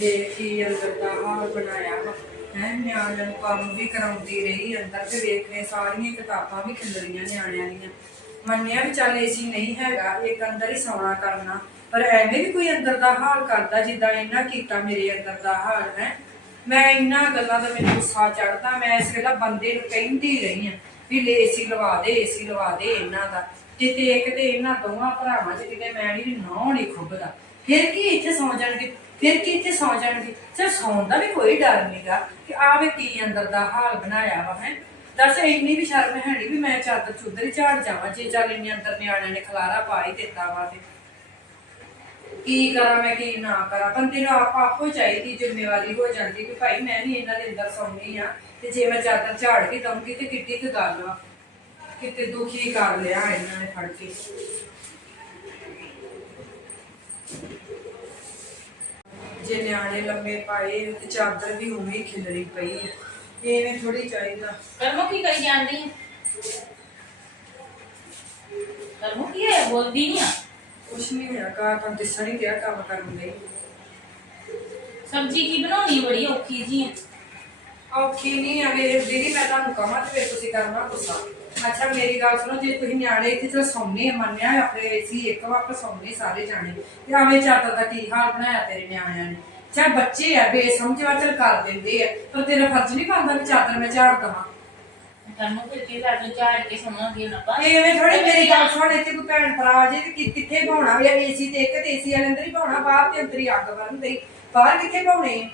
ਦੇਖ ਕੀ ਅੰਦਰ ਦਾ ਹਾਲ ਬਣਾਇਆ ਵਾ। ਹੈ, ਨਿਆਣਿਆਂ ਨੂੰ ਕੰਮ ਵੀ ਕਰਾਉਂਦੀ ਰਹੀ ਅੰਦਰ ਤੇ ਵੇਖਨੇ ਸਾਰੀਆਂ ਕਿਤਾਬਾਂ ਵੀ ਖਿਲਰੀਆਂ ਨਿਆਣਿਆਂ ਦੀਆਂ। ਮੰਨਿਆ ਵੀ ਚੱਲ ਏਸੀ ਨਹੀਂ ਹੈਗਾ, ਇੱਕ ਅੰਦਰ ਹੀ ਸੌਣਾ ਕਰਨਾ। ਪਰ ਐਵੇਂ ਵੀ ਕੋਈ ਅੰਦਰ ਦਾ ਹਾਲ ਕਰਦਾ ਜਿੱਦਾਂ ਇਹਨਾਂ ਕੀਤਾ ਮੇਰੇ ਅੰਦਰ ਦਾ ਹਾਲ, ਹੈ। ਮੈਂ ਇੰਨਾ ਗੱਲਾਂ ਦਾ ਮੈਨੂੰ ਗੁੱਸਾ ਚੜਦਾ ਮੈਂ ਇਸ ਵੇਲੇ ਬੰਦੇ ਨੂੰ ਕਹਿੰਦੀ ਰਹੀ ਆ ਵੀ ਲੈ ਏਸੀ ਲਵਾ ਦੇ, ਏਸੀ ਲਵਾ ਦੇ ਇਹਨਾਂ ਦਾ। ਜਿੱਤੇ ਇੱਕ ਤੇ ਇਹਨਾਂ ਦੋਵਾਂ ਭਰਾਵਾਂ 'ਚ ਕਿਤੇ ਮੈਂ ਨਹੀਂ ਨੌ ਨਹੀਂ ਖੁੱਬਦਾ। ਫਿਰ ਕੀ ਇੱਥੇ ਸੌ ਜਾਣਗੇ? ਫਿਰ ਕੀ ਇੱਥੇ ਸੌ ਜਾਣਗੇ? ਸਿਰ ਸੌਣ ਦਾ ਵੀ ਕੋਈ ਡਰ ਨਹੀਂਗਾ ਕਿ ਆਵੇ ਕੀ ਅੰਦਰ ਦਾ ਹਾਲ ਬਣਾਇਆ ਵਾ, ਹੈ? ਦੱਸ, ਇੰਨੀ ਵੀ ਸ਼ਰਮ ਹੈ ਨਹੀਂ ਵੀ ਮੈਂ ਚਾਦਰ ਚੁੱਦਰ ਹੀ ਝਾੜ ਜਾਵਾਂ, ਜੇ ਚੱਲ ਇੰਨੇ ਅੰਦਰ ਨਿਆਣਿਆਂ ਨੇ ਖਲਾਰਾ ਪਾ ਹੀ ਦਿੱਤਾ ਵਾ ਤੇ। ਕੀ ਕਰਾਂ ਮੈਂ, ਕੀ ਨਾ ਕਰਾਂ? ਬੰਦੇ ਨੂੰ ਆਪ, ਆਪੋ ਹੀ ਚਾਹੀਦੀ, ਜ਼ਿੰਮੇਵਾਰੀ ਹੋ ਜਾਂਦੀ ਕਿ ਭਾਈ ਮੈਂ ਵੀ ਇਹਨਾਂ ਦੇ ਅੰਦਰ ਸੌਂਦੀ ਆ ਤੇ ਜੇ ਮੈਂ ਚਾਦਰ ਝਾੜ ਕੇ ਦਊਂਗੀ ਤੇ ਕਿੱਡੀ ਤੇ ਗੱਲ ਵਾ। ਕਿਤੇ ਦੁਖੀ ਕਰ ਲਿਆ ਇਹਨਾਂ ਨੇ ਫੜ ਕੇ। ਜੇ ਨਿਆਣੇ ਲੰਮੇ ਪਾਏ ਤੇ ਚਾਦਰ ਵੀ ਉਵੇਂ ਹੀ ਖਿਲਰੀ ਪਈ ਹੈ ਐਵੇਂ ਥੋੜੀ ਚਾਹੀਦਾ। ਕਰਮੋ ਕੀ ਕਰੀ ਜਾਂਦੀ ਹੈ ਕਰਮੋ ਕੀ ਹੈ ਬੋਲਦੀ ਨਹੀਂ ਆ। ਕੁਛ ਨਹੀਂ ਹੋਇਆ ਘਰ ਤਾਂ ਦਿਸਣ ਹੀ ਰਿਹਾ ਕੰਮ ਕਰਨ ਲਈ। ਸਬਜ਼ੀ ਕੀ ਬਣਾਉਣੀ ਬੜੀ ਔਖੀ ਜੀ ਹੈ ਔਖੀ ਨਹੀਂ ਆ ਵੇ ਦੀਦੀ ਮੈਂ ਤੁਹਾਨੂੰ ਕਹਾਂ ਤੇ ਫਿਰ ਤੁਸੀਂ ਕਰਨਾ ਗੁੱਸਾ। ਅੱਛਾ ਮੇਰੀ ਗੱਲ ਸੁਣੋ ਜੇ ਤੁਸੀਂ ਨਿਆਣੇ ਇੱਥੇ ਚਲ ਸੌਂਨੇ ਆ, ਮੰਨਿਆ ਆਪਣੇ ਏਸੀ ਇੱਕ ਵਾਰ ਸੌਂਨੇ ਸਾਰੇ ਜਾਣੇ। ਤੇ ਆਵੇਂ ਚਾਦਰ ਦਾ ਕੀ ਹਾਲ ਬਣਾਇਆ ਤੇਰੇ ਨਿਆਣਿਆਂ ਨੇ? ਚਾਹ ਬੱਚੇ ਆ ਬੇਸਮਝ ਵਾ ਚਲ ਕਰ ਦਿੰਦੇ ਆ। ਪਰ ਤੇਰਾ ਫਰਜ਼ ਨਹੀਂ ਬਣਦਾ ਵੀ ਚਾਦਰ ਮੈਂ ਝਾੜ ਦਵਾਂ। ਕਰਮੋ ਫਿਰ ਕੀ ਨੂੰ ਝਾੜ ਕੇ ਸੌਣਾਂਗੇ ਨਾ ਪਾ ਐਵੇਂ ਥੋੜੀ ਮੇਰੀ ਗੱਲ ਸੁਣ ਇੱਥੇ ਕੋਈ ਭੈਣ ਭਰਾ ਜੇ ਤੇ ਕਿ- ਕਿੱਥੇ ਭਾਉਣਾ ਵੀ? ਏਸੀ ਤੇ ਇੱਕ ਤੇ ਏਸੀ ਵਾਲੇ ਅੰਦਰ ਹੀ ਭਾਉਣਾ ਬਾਹਰ ਤੇ ਅੰਦਰ ਹੀ ਅੱਗ ਵਰਨ ਦੇ ਬਾਹਰ ਕਿੱਥੇ ਭਾਉਣੇ ਆ?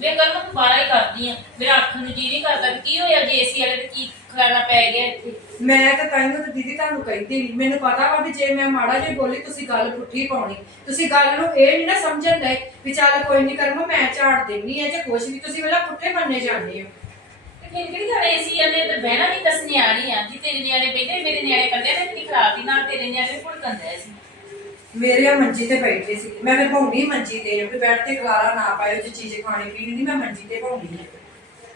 ਵੇ ਕਰਮੋ ਤੂੰ ਬਾਹਰ ਹੀ ਕਰਦੀ ਆ। ਮੇਰਾ ਅੱਖ ਨੂੰ ਜੀ ਨਹੀਂ ਕਰਦਾ ਵੀ ਕੀ ਹੋਇਆ ਜੇ ਏਸੀ ਵਾਲੇ ਤੇ ਕੀ ਖਲਾਣਾ ਪੈ ਗਿਆ ਇੱਥੇ। ਮੈਂ ਤਾਂ ਤਾਈਓ ਤਾਂ ਦੀਦੀ ਤੁਹਾਨੂੰ ਕਹਿੰਦੀ ਨਹੀਂ ਮੈਨੂੰ ਪਤਾ ਵਾ ਵੀ ਜੇ ਮੈਂ ਮਾੜਾ ਜਿਹਾ ਬੋਲੀ ਤੁਸੀਂ ਗੱਲ ਪੁੱਠੀ ਪਾਉਣੀ। ਤੁਸੀਂ ਗੱਲ ਨੂੰ ਇਹ ਨਹੀਂ ਨਾ ਸਮਝਣ ਦੇ ਵੀ ਚੱਲ ਕੋਈ ਨਹੀਂ ਕਰਮੋ ਮੈਂ ਝਾੜ ਦੇਣੀ ਹੈ ਜੇ ਕੁਛ ਵੀ ਤੁਸੀਂ ਪਹਿਲਾਂ ਪੁੱਠੇ ਮੰਨੇ ਜਾਂਦੇ ਹੋ। ਤੇ ਫਿਰ ਕਿਹੜੀ ਗੱਲ ਏਸੀ ਵਾਲੇ ਤੇ ਬਹਿਣਾ ਨਹੀਂ ਕਸ ਨਿਆਣੀ ਆ ਜੀ ਤੇਰੇ ਨਿਆਣੇ ਬੈਠੇ ਮੇਰੇ ਨਿਆਣੇ ਕੱਢੇ ਨੇ ਕਿੰਨੀ ਖਰਾਬ ਦੀ ਨਾਲ ਤੇਰੇ ਨਿਆਣੇ ਭੁੜਕਣ ਦੇ ਸੀ। ਮੇਰੇ ਆ ਮੰਜੀ ਤੇ ਬੈਠੇ ਸੀ। ਮੈਂ ਤੇ ਭੌਂਦੀ ਮੰਜੀ ਤੇ ਵੀ ਬੈਠ ਤੇ ਖਲਾਰਾ ਨਾ ਪਾਇਓ ਜੇ ਚੀਜ਼ ਖਾਣੀ ਪੀਣੀ ਨਹੀਂ ਮੈਂ ਮੰਜੀ ਤੇ ਭੌਂਦੀ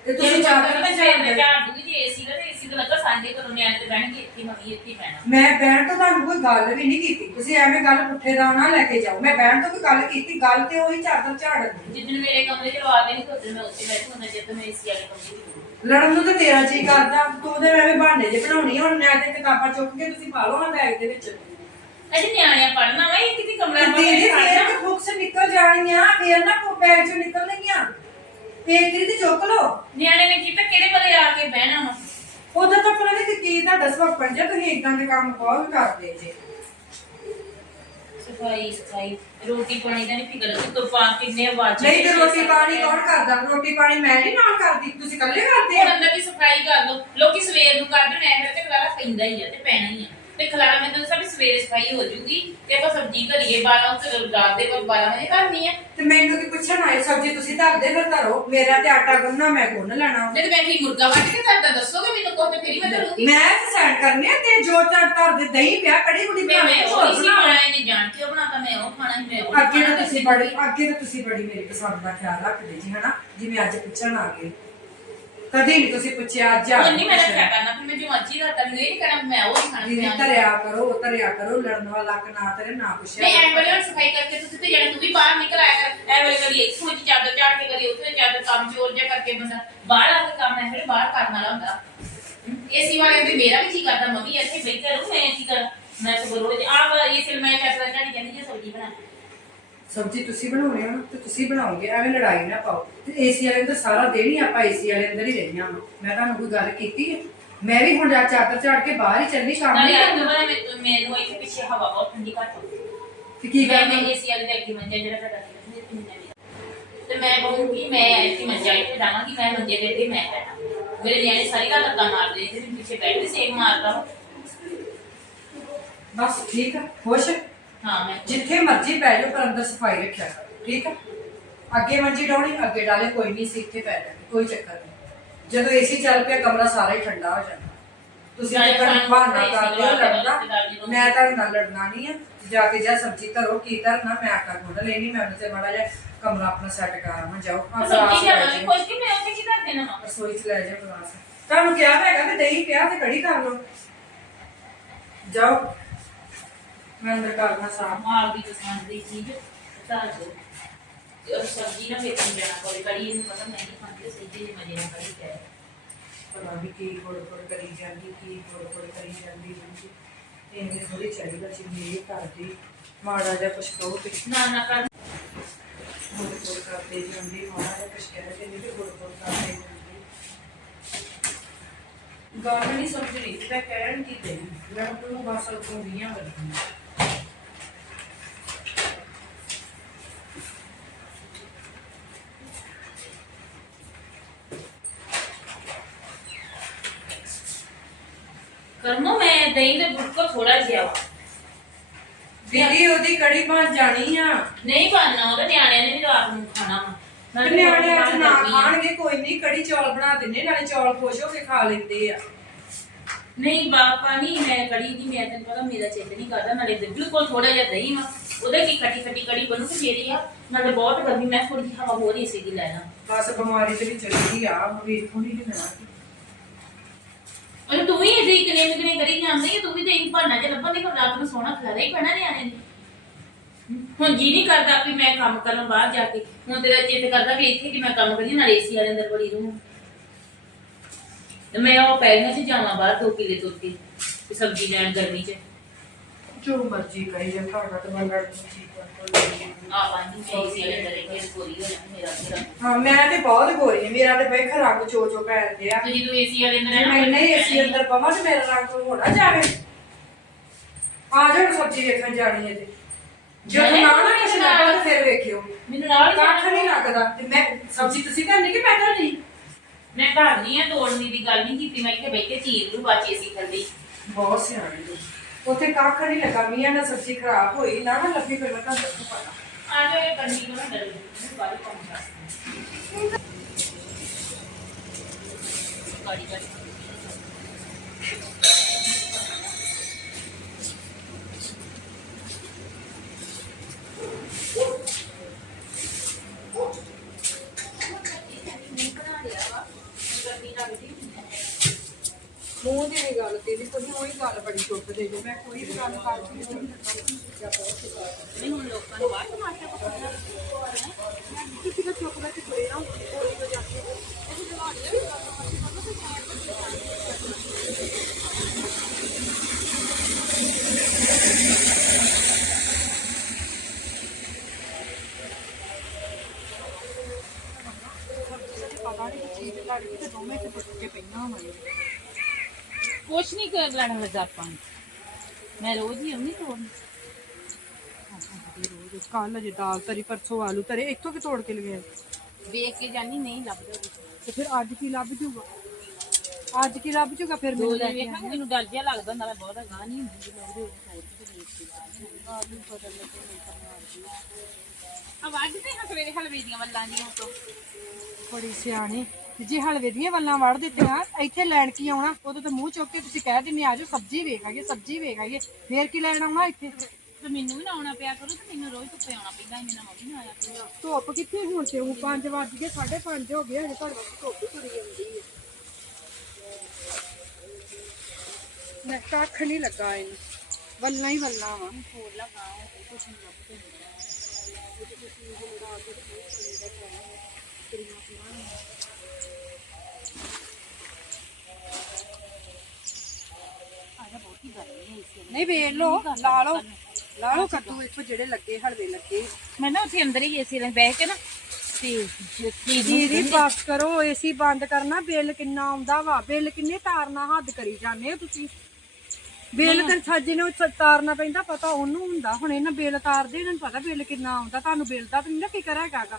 ਤੇ ਤੁਸੀਂ ਚਾਦਰ ਚਾਦਰ ਤੇ ਤੇ ਝਾੜ ਜੇ ਏਸੀ ਦਾ ਤੇ ਏਸੀ ਦਾ ਲੱਗਾ ਸਾਂਝੇ ਕਰੋ ਨਿਆਣੇ ਤੇ ਬਹਿਣਗੇ ਇੱਥੇ ਮੰਗੀ ਇੱਥੇ ਪੈਣਾ ਮੈਂ ਬਹਿਣ ਤੋਂ ਤੁਹਾਨੂੰ ਕੋਈ ਗੱਲ ਵੀ ਨਹੀਂ ਕੀਤੀ। ਤੁਸੀਂ ਐਵੇਂ ਗੱਲ ਪੁੱਠੇ ਦਾ ਨਾ ਲੈ ਕੇ ਜਾਓ। ਮੈਂ ਬਹਿਣ ਤੋਂ ਕੋਈ ਗੱਲ ਕੀਤੀ ਗੱਲ ਤੇ ਉਹੀ ਚਾਦਰ ਝਾੜ ਦੀ ਜਿੱਦਣ ਮੇਰੇ ਕਮਰੇ 'ਚ ਲਵਾ ਦੇਣੀ ਤੇ ਉਦੋਂ ਮੈਂ ਉੱਥੇ ਬੈਠੂ ਹੁੰਦਾ ਜਦ ਮੈਂ ਏਸੀ ਵਾਲੇ ਕਮਰੇ 'ਚ। ਲੜਨ ਨੂੰ ਤਾਂ ਤੇਰਾ ਜੀ ਕਰਦਾ। ਤੂੰ ਤੇ ਐਵੇਂ ਬਹਾਨੇ ਜੇ ਬਣਾਉਣੀ ਹੁਣ ਮੈਂ ਤੇ ਕਿਤਾਬਾਂ ਚੁੱਕ ਕੇ ਤੁਸੀਂ ਪਾ ਲਓ ਨਾ ਬੈਗ ਦੇ ਵਿੱਚ। ਅਜੇ ਨਿਆਣਿਆਂ ਪੜਨਾ ਵਾ ਇਹ ਕਿਤੇ ਕਮਰਾ ਤੇ ਦੀਦੀ ਕੇ ਫੇਰ ਤੇ ਬੁੱਕਸ ਨਿਕਲ ਜਾਣੀਆਂ ਫੇਰ ਨਾ ਕੋ ਬੈਗ ਚੋਂ ਨਿਕਲਣਗੀਆਂ। ਫੇਰ ਦੀਦੀ ਚੁੱਕ ਲਓ? ਨਿਆਣੇ ਨੇ ਕੀਤਾ ਕਿਹੜੇ ਵੇਲੇ ਆ ਕੇ ਬਹਿਣਾ ਵਾ? ਉਦੋਂ ਤਾਂ ਪਤਾ ਨਹੀਂ ਕੀ ਤੁਹਾਡਾ ਸੁਭਾਅ ਜੇ ਤੁਸੀਂ ਇਦਾਂ ਦੇ ਕੰਮ ਬਹੁਤ ਕਰਦੇ ਜੇ। ਸਫ਼ਾਈ ਸਫ਼ਾਈ ਰੋਟੀ ਪਾਣੀ ਦਾ ਨਹੀਂ ਫਿਕਰ ਕਿ ਤੂੰ ਪਾ ਕਿੰਨੇ ਆਵਾਜ਼ ਨਹੀਂ ਤੇ ਰੋਟੀ ਪਾਣੀ ਕੌਣ ਕਰਦਾ? ਰੋਟੀ ਪਾਣੀ ਮੈਂ ਨਹੀਂ ਨਾਲ ਕਰਦੀ ਤੁਸੀਂ ਇਕੱਲੇ ਕਰਦੇ ਹੁਣ ਆ? ਅੰਦਰ ਵੀ ਸਫ਼ਾਈ ਕਰ ਲਓ। ਲੋਕੀ ਸਵੇਰ ਨੂੰ ਕਰਦੇ ਨੇ ਐਵੇਂ ਤੇ ਖਲਾਰਾ ਪੈਂਦਾ ਹੀ ਆ ਤੇ ਪੈਣਾ ਹੀ ਆ। ਤੇ ਖਲਾਰਾ ਮੈਂ ਤਾਂ ਸਭ ਸਵੇਰੇ ਸਫ਼ਾਈ ਹੋ ਜੂਗੀ ਤੇ ਆਪਾਂ ਸਬਜ਼ੀ ਧਰੀਏ 12 ਤੇ ਰਾਤ ਦੇ ਵਕਤ 12 ਵਜੇ ਕਰਨੀ ਆ। ਤੇ ਮੈਨੂੰ ਕੀ ਪੁੱਛਣ ਆਏ ਸਬਜ਼ੀ ਤੁਸੀਂ ਧਰਦੇ ਫਿਰ ਧਰੋ। ਮੇਰਾ ਤੇ ਆਟਾ ਗੁੰਨਣਾ ਮੈਂ ਗੁੰਨ ਲੈਣਾ। ਤੇ ਮੈਂ ਕੀ ਮੁਰਗਾ ਵੱਟ ਕੇ ਕਰਦਾ ਦੱਸੋਗੇ ਮੈਨੂੰ ਕੋ ਤੇ ਫੇਰੀ ਮੈਂ ਕਰੂੰਗੀ ਮੈਂ ਤੇ ਸੈਂਡ ਕਰਨੇ ਆ ਤੇ ਜੋ ਚੜ ਧਰਦੇ ਦਹੀਂ ਪਿਆ ਕੜੀ ਕੁੜੀ ਮੈਂ ਮੈਂ ਹੋਰ ਨਹੀਂ ਜਾਣ ਕੇ ਬਣਾਤਾ ਮੈਂ ਉਹ ਖਾਣਾ ਹੀ ਮੈਂ ਉਹ ਅੱਗੇ ਤਾਂ। ਤੁਸੀਂ ਬੜੀ ਅੱਗੇ ਤਾਂ ਤੁਸੀਂ ਬੜੀ ਮੇਰੀ ਪਸੰਦ ਦਾ ਖਿਆਲ ਰੱਖਦੇ ਜੀ ਹਨਾ? ਜਿਵੇਂ ਅੱਜ ਪੁੱਛਣ ਆ ਗਏ। ਕਦੇ ਨਹੀਂ ਤੁਸੀਂ ਪੁੱਛਿਆ ਅੱਜ ਆ ਨਹੀਂ ਮੈਂ ਰੱਖਿਆ ਕਰਨਾ? ਫਿਰ ਮੈਂ ਜੋ ਮਰਜ਼ੀ ਦਾ ਤੈਨੂੰ ਇਹ ਨਹੀਂ ਕਹਿਣਾ ਮੈਂ ਉਹ ਹੀ ਖਾਣਾ ਜਿਵੇਂ। ਧਰਿਆ ਕਰੋ ਧਰਿਆ ਕਰੋ ਲੜਨ ਵਾਲਾ ਲੱਕ ਨਾ ਤੇਰੇ ਨਾ ਪੁੱਛਿਆ ਨਹੀਂ ਐਂ ਵਾਲੇ ਸਫ਼ਾਈ ਕਰਕੇ ਤੁਸੀਂ ਤੇ ਜਾਣਾ ਤੂੰ ਵੀ ਬਾਹਰ ਨਿਕਲ ਆਇਆ ਕਰ ਐ ਵਾਲੇ ਕਦੀ ਇੱਥੋਂ ਦੀ ਚਾਦਰ ਝਾੜ ਕੇ ਕਦੀ ਉੱਥੇ ਚਾਦਰ ਕੰਮ ਚੋਰ ਜਿਹਾ ਕਰਕੇ ਬੰਦਾ ਬਾਹਰ ਆ ਕੇ ਕੰਮ ਹੈ ਫਿਰ ਬਾਹਰ ਕਰਨ ਵਾਲਾ ਹੁੰਦਾ। ਏਸੀ ਵਾਲੇ ਵੀ ਮੇਰਾ ਵੀ ਜੀ ਕਰਦਾ ਮੰਮੀ ਇੱਥੇ ਬੈਠੇ ਰਹੂੰ ਮੈਂ ਕੀ ਕਰਾਂ? ਮੈਂ ਤਾਂ ਰੋਜ਼ ਆਪ ਇਹ ਸਿਰ ਮੈਂ ਚਾਦਰ ਝਾੜੀ ਕਹਿੰਦੀ ਜੇ ਸਬਜ਼ੀ ਬਣਾ। ਸਬਜ਼ੀ ਤੁਸੀਂ ਬਣਾਉਣੀ ਹੋ ਨਾ ਤੇ ਤੁਸੀਂ ਬਣਾਓਗੇ ਐਵੇਂ ਲੜਾਈ ਨਾ ਪਾਓ। ਤੇ ਏਸੀ ਵਾਲੇ ਅੰਦਰ ਸਾਰਾ ਦਿਨ ਹੀ ਆਪਾਂ ਏਸੀ ਵਾਲੇ ਅੰਦਰ ਹੀ ਰਹਿਣਾ ਮੈਂ ਤੁਹਾਨੂੰ ਕੋਈ ਗੱਲ ਕੀਤੀ ਹੈ ਮੈਂ ਵੀ ਹੁਣ ਜਾ ਚਾਦਰ ਝਾੜ ਕੇ ਬਾਹਰ ਹੀ ਚੱਲਣੀ ਸ਼ਾਮ ਨਾਲੇ ਨੂੰ ਮੈਨੂੰ ਇੱਥੇ ਪਿੱਛੇ ਹਵਾ ਬਹੁਤ ਠੰਡੀ ਘੱਟ ਹੋ ਗਈ ਤੇ ਕੀ ਮੈਂ ਕਰਨਾ? ਏਸੀ ਵਾਲੇ ਦੇ ਅੱਗੇ ਮੰਜਾ ਜਿਹੜਾ ਤੁਹਾਡਾ ਲਿਆ। ਤੇ ਮੈਂ ਕਹੂੰਗੀ ਮੈਂ ਇੱਥੇ ਮੰਜਾ ਇੱਥੇ ਡਾਵਾਂਗੀ ਮੈਂ ਮੰਜੇ ਦੇ ਉੱਤੇ ਮੈਂ ਬੈਠਾ। ਮੇਰੇ ਨਿਆਣੇ ਸਾਰੀ ਗੱਲ ਲੱਤਾਂ ਮਾਰਦੇ ਤੇ ਪਿੱਛੇ ਬੈਠ ਕੇ ਸੇਕ ਮਾਰਦਾ ਬਸ ਠੀਕ ਆ ਖੁਸ਼? ਹਾਂ ਮੈਂ ਜਿੱਥੇ ਮਰਜ਼ੀ ਪੈ ਜਾਓ ਪਰ ਅੰਦਰ ਸਫ਼ਾਈ ਰੱਖਿਆ ਕਰੋ ਠੀਕ ਆ? ਅੱਗੇ ਮੰਜੀ ਡਾਉਣੀ ਅੱਗੇ ਡਾਲੇ ਕੋਈ ਨਹੀਂ ਸੀ ਇੱਥੇ ਪੈ ਜਾਣੀ ਕੋਈ ਚੱਕਰ ਨਹੀਂ। ਜਦੋਂ ਏਸੀ ਚੱਲ ਪਿਆ ਕਮਰਾ ਸਾਰਾ ਹੀ ਠੰਡਾ ਹੋ ਜਾਂਦਾ। ਤੁਸੀਂ ਤਾਂ ਸਾਨੂੰ ਬਹਾਨਾ AC ਕਰ ਲਿਓ ਲਗਾ ਕੇ ਲੜਨਾ ਮੈਂ ਤੁਹਾਡੇ ਨਾਲ ਲੜਨਾ ਨਹੀਂ ਆ। ਜਾ ਕੇ ਜਾ ਸਬਜ਼ੀ ਧਰੋ ਕੀ ਧਰਨਾ? ਮੈਂ ਆਟਾ ਗੁੰਨ ਲੈਣੀ ਮੈਂ ਉਹਦੇ ਤੇ ਮਾੜਾ ਜਿਹਾ ਕਮਰਾ ਆਪਣਾ ਸੈੱਟ ਕਰਾਵਾਂ ਜਾਓ। ਆਹ ਗਲਾਸ ਸਬਜ਼ੀ ਜਾਓ। ਕੁਝ ਕਿ ਮੈਂ ਉੱਥੇ ਕੀ ਕਰ ਦੇਣਾ ਵਾ? ਰਸੋਈ ਚ ਲੈ ਜਾ ਗਲਾਸ। ਤੁਹਾਨੂੰ ਕਿਹਾ ਹੈਗਾ ਕਿ ਦਹੀਂ ਪਿਆ ਤੇ ਕੜੀ ਕਰ ਲਓ। ਜਾਓ। ਮੈਂ ਅੰਦਰ ਕਰਨਾ ਸਾਫ਼ ਮਾਰ ਦੀ ਪਸੰਦ ਦੀ ਚੀਜ਼ ਤਾਂ ਜੋ ਉਹ ਸਬਜ਼ੀ ਨਾ ਵੇਚਣ ਜਾਣਾ ਪਵੇ ਕੜੀ ਇਹਨੂੰ ਪਤਾ ਮੈਂ ਨਹੀਂ ਖਾਂਦੀ ਸਹੀ ਜਿਹੇ ਮਜ਼ੇ ਨਾਲ ਕੜੀ ਤੇ ਪਤਾ ਵੀ ਕੀ ਕੋੜ ਕੋੜ ਕਰੀ ਜਾਂਦੀ ਕੀ ਕੋੜ ਕੋੜ ਕਰੀ ਜਾਂਦੀ ਹੁੰਦੀ ਇਹਨੇ ਥੋੜੀ ਚਾਹੀਦਾ ਸੀ ਵੀ ਇਹ ਕਰਦੀ ਮਾੜਾ ਜਿਹਾ ਕੁਛ ਕਹੋ ਤੇ ਨਾ ਨਾ ਕਰ ਕੋੜ ਕੋੜ ਕਰਦੇ ਜਾਂਦੀ ਮਾੜਾ ਜਿਹਾ ਕੁਛ ਕਹਿ ਕੇ ਨਹੀਂ ਤੇ ਕੋੜ ਕੋੜ ਕਰਦੇ ਜਾਂਦੀ ਗੱਲ ਨਹੀਂ ਸਮਝ ਰਹੀ ਮੈਂ ਕਹਿਣ ਕੀ ਤੇ ਮੈਂ ਨੂੰ ਬਸ ਤੂੰ ਵੀਆਂ ਕਰਦੀ ਕਰਮੋ ਮੈਂ ਦਹੀਂ ਦੇ ਗੁੜ ਕੋ ਥੋੜਾ ਜਿਹਾ ਵਾ। ਦੀਦੀ ਉਹਦੀ ਕੜੀ ਬਣ ਜਾਣੀ ਆ। ਨਹੀਂ ਬਣਨਾ ਉਹਦਾ ਨਿਆਣਿਆਂ ਨੇ ਵੀ ਰਾਤ ਨੂੰ ਖਾਣਾ ਵਾ। ਨਾਲੇ ਨਿਆਣੇ ਅੱਜ ਨਾ। ਖਾਣਗੇ ਕੋਈ ਨਹੀਂ ਕੜੀ ਚੌਲ ਬਣਾ ਦਿੰਨੇ ਨਾਲੇ ਚੌਲ ਖੁਸ਼ ਹੋ ਕੇ ਖਾ ਲੈਂਦੇ ਆ। ਨਹੀਂ ਬਾਪਾ ਨਹੀਂ ਮੈਂ ਕੜੀ ਦੀ ਮੈਂ ਤੈਨੂੰ ਪਤਾ ਮੇਰਾ ਚਿੱਤ ਨਹੀਂ ਕਰਦਾ ਨਾਲੇ ਦੇ ਬਿਲਕੁਲ ਥੋੜਾ ਜਿਹਾ ਦਹੀਂ ਵਾ ਉਹਦੇ ਕੀ ਖੱਟੀ ਖੱਟੀ ਕੜੀ ਬਣੂ ਤੇ ਜਿਹੜੀ ਆ ਨਾਲੇ ਬਹੁਤ ਗਰਮੀ ਮੈਂ ਥੋੜੀ ਹਵਾ ਹੀ ਸੀਗੀ ਲੈਣਾ ਬਸ ਬਿਮਾਰੀ ਤੇ ਵੀ ਚੱਲੀ ਆ ਵੇਖੋ ਨਹੀਂ ਲੈਣਾ ਅਰੇ ਤੂੰ ਵੀ ਇਹਦੇ ਕਿਨੇ ਮਿਕਨੇ ਕਰੀ ਜਾਂਦੀ ਹੈ ਤੂੰ ਵੀ ਤੇ ਇੱਕ ਬਹਾਨਾ ਜਿਹਾ ਲੱਭਣ ਦੀ ਰਾਤ ਨੂੰ ਸੋਣਾ ਖਲਾਦਾ ਹੀ ਪੈਣਾ ਨਿਆਣੇ ਨੇ। ਹੁਣ ਜੀ ਨਹੀਂ ਕਰਦਾ ਵੀ ਮੈਂ ਕੰਮ ਕਰਾਂ ਬਾਹਰ ਜਾ ਕੇ, ਹੁਣ ਤੇਰਾ ਚਿੱਤ ਕਰਦਾ ਵੀ ਇੱਥੇ ਕਿ ਮੈਂ ਕੰਮ ਕਰੀ ਨਾਲ ਏਸੀ ਵਾਲੇ ਅੰਦਰ ਬੜੀ ਰਹੂੰ। ਤੇ ਮੈਂ ਉਹ ਪੈਰੀਆਂ 'ਚ ਜਾਵਾਂ ਬਾਹਰ ਦੋ ਕਿਲੇ ਤੁਰ ਕੇ ਸਬਜ਼ੀ ਲੈਣ ਗਰਮੀ 'ਚ। ਜੋ ਮਰਜ਼ੀ ਕਹੀ ਜਾ ਤੁਹਾਡਾ ਤੇ ਮੈਂ ਲੜ ਜੀ ਏਸੀ ਗੋਰੀ ਹੋ ਜਾ ਹਾਂ ਮੈਂ ਤੇ ਬਹੁਤ ਗੋਰੀ ਆ ਮੇਰਾ ਤੇ ਬਈ ਰੰਗ ਚੋ ਚੋ ਏਸੀ ਵਾਲੇ ਅੰਦਰ ਜੇ ਮੈਂ ਨਹੀਂ ਏਸੀ ਅੰਦਰ ਪਵਾਂ ਤੇ ਮੇਰਾ ਰੰਗ ਹੋਣਾ ਜਾਵੇ। ਆ ਜਾਓ ਸਬਜ਼ੀ ਵੇਖਣ ਜਾਣੀ ਹੈ ਤੇ। ਨਹੀਂ, ਨਾ ਨਾ ਨਹੀਂ, ਕਿਸੇ ਨਾਲ ਤਾਂ ਫਿਰ ਵੇਖਿਓ। ਮੈਨੂੰ ਨਾਲ ਹੀ ਕੱਖ ਜਾਣਾ ਨਹੀਂ ਲੱਗਦਾ। ਤੇ ਮੈਂ ਸਬਜ਼ੀ ਤੁਸੀਂ ਕਰਨੀ ਕਿ ਮੈਂ ਕਰਨੀ? ਮੈਂ ਘਰ ਨਹੀਂ ਆ ਤੋੜਨੀ ਦੀ ਗੱਲ ਨਹੀਂ ਕੀਤੀ ਮੈਂ ਇੱਥੇ ਬੈਠ ਕੇ ਚੀਰ ਲੂ ਬਾਚੀ ਏਸੀ ਥੱਲੇ ਬਹੁਤ ਸਿਆਣੀ ਤੂੰ ਉੱਥੇ ਕੱਖ ਨਹੀਂ ਲੱਗਾ ਮੀਆਂ ਨਾਲ ਸਬਜ਼ੀ ਖਰਾਬ ਹੋਈ ਨਾ ਨਾ ਲੱਭੀ ਫਿਰ ਮੈਂ ਤੁਹਾਨੂੰ ਦੱਸੂ ਪਤਾ ਆ ਜਾ ਇਹ ਕੰਨੀ ਨੂੰ ਨਾ ਡਰ ਬਾਹਰ ਪਹੁੰਚਾ ਗਾੜੀ ਮੂੰਹ ਦੀ ਵੀ ਤੇ ਕੋਈ ਉਹੀ ਗੱਲ ਬੜੀ ਚੁੱਪ ਦੇ ਜੇ। ਮੈਂ ਕੋਈ ਵੀ ਗੱਲ ਕਰਦੀ ਨਹੀਂ ਨਹੀਂ ਹੁਣ ਲੋਕਾਂ ਨੂੰ ਬਾਹਰ ਤਮਾਸ਼ਾ ਪਕਾਉਣਾ ਕਿਸੇ ਦਾ ਚੁੱਪ ਕਰਕੇ ਤੁਰੇ ਨਾ ਕੋਈ ਤੋਂ ਜਾ ਕੇ। ਪਤਾ ਨਹੀਂ ਚੀਜ਼ ਲੜ ਤੇ ਦੋਵੇਂ ਤੇ ਟੁੱਟ ਕੇ ਪਈਆਂ ਹੋਣਗੀਆਂ। ਕੁਛ ਨਹੀਂ ਕਰ ਲੈਣਾ ਲੱਗਾ ਆਪਾਂ ਨੂੰ। ਮੈਂ ਰੋਜ਼ ਹੀ ਆਉਂਦੀ ਤੋੜਨ ਰੋਜ਼ ਕੱਲ ਜੇ ਦਾਲ ਤਰੀ ਪਰਸੋਂ ਆਲੂ ਤਰੇ ਇੱਥੋਂ ਕਿ ਤੋੜ ਕੇ ਲਗੇ ਵੇਖ ਕੇ ਜਾਨੀ ਨਹੀਂ ਲੱਭਦਾ ਤੇ ਫਿਰ ਅੱਜ ਕੀ ਲੱਭ ਜੂਗਾ ਅੱਜ ਕੀ ਲੱਭ ਜੂਗਾ ਫਿਰ ਦੋ ਮੈਨੂੰ ਲੈ ਦਿਨ ਕੇ ਵੇਖਾਂਗੇ ਮੈਨੂੰ ਡਰ ਜਿਹਾ ਲੱਗਦਾ ਨਾਲੇ ਬਹੁਤਾ ਗਾਹ ਨਹੀਂ ਹੁੰਦੀ ਲੱਗਦੇ ਹੋਰ ਆਵਾਜ਼ ਤੇ ਹਸਵੇ ਹਲਵੇ ਦੀਆਂ ਵੱਲਾਂ ਦੀਆਂ ਤੋਂ ਬੜੀ ਸਿਆਣੀ ਤੇ ਜੇ ਹਲਵੇ ਦੀਆਂ ਵੱਲਾਂ ਵੜ ਦਿੱਤੀਆਂ ਇੱਥੇ ਲੈਣ ਕੀ ਆਉਣਾ? ਉਦੋਂ ਤੇ ਮੂੰਹ ਚੁੱਕ ਕੇ ਤੁਸੀਂ ਕਹਿ ਦਿੰਦੇ ਆ ਜਾਓ ਸਬਜ਼ੀ ਵੇਖ ਆਈਏ ਸਬਜ਼ੀ ਵੇਖ ਆਈਏ। ਫੇਰ ਕੀ ਲੈਣ ਆਉਣਾ ਇੱਥੇ? ਤੇ ਮੈਨੂੰ ਵੀ ਨਾ ਆਉਣਾ ਪਿਆ ਕਰੂ ਤੇ ਮੈਨੂੰ ਰੋਜ਼ ਧੁੱਪੇ ਆਉਣਾ ਪੈਂਦਾ ਇੰਨੇ ਨਾਲ ਮੰਮੀ ਨਾ ਆਇਆ ਕਰੋ। ਧੁੱਪ ਕਿੱਥੇ ਹੁਣ ਤੇ? ਉਹ 5 ਵੱਜ ਗਏ 5:30 ਹੋ ਗਏ ਹਜੇ ਤੁਹਾਡੇ ਕੋਲ ਧੁੱਪ ਹੀ ਤੁਰੀ ਜਾਂਦੀ ਹੈ। ਮੈਂ ਕੱਖ ਨਹੀਂ ਲੱਗਾ ਇਹਨੂੰ। ਵੱਲਾਂ ਹੀ ਵੱਲਾਂ ਵਾ। ਹੋਰ ਲਗਾ ਕੁਛ ਨਹੀਂ ਲੱਭਦੇ ਨਹੀਂ ਵੇਖ ਲਓ ਲਾ ਲਓ ਲਾ ਲਓ ਕੱਦੂ ਇੱਥੋਂ ਜਿਹੜੇ ਲੱਗੇ ਹਲਵੇ ਲੱਗੇ। ਮੈਂ ਨਾ ਉੱਥੇ ਅੰਦਰ ਹੀ ਏਸੀ ਨਾਲ ਬਹਿ ਕੇ ਨਾ ਤੇ ਚੀਜ਼ ਦੀਦੀ ਬਸ ਕਰੋ ਏਸੀ ਬੰਦ ਕਰਨਾ ਬਿੱਲ ਕਿੰਨਾ ਆਉਂਦਾ ਵਾ ਬਿੱਲ ਕਿੰਨੇ ਤਾਰਨਾ ਹੱਦ ਕਰੀ ਜਾਂਦੇ ਹੋ ਤੁਸੀਂ। ਬਿੱਲ ਤੇ ਸਾਜੇ ਨੂੰ ਤਾਰਨਾ ਪੈਂਦਾ ਪਤਾ ਉਹਨੂੰ ਹੁੰਦਾ ਹੁਣ ਇਹਨਾਂ ਬਿੱਲ ਤਾਰਦੇ ਇਹਨਾਂ ਨੂੰ ਪਤਾ ਬਿੱਲ ਕਿੰਨਾ ਆਉਂਦਾ ਤੁਹਾਨੂੰ ਬਿੱਲ ਦਾ ਤਾਂ ਨਹੀਂ ਨਾ ਫਿਕਰ ਹੈਗਾ ਗਾ।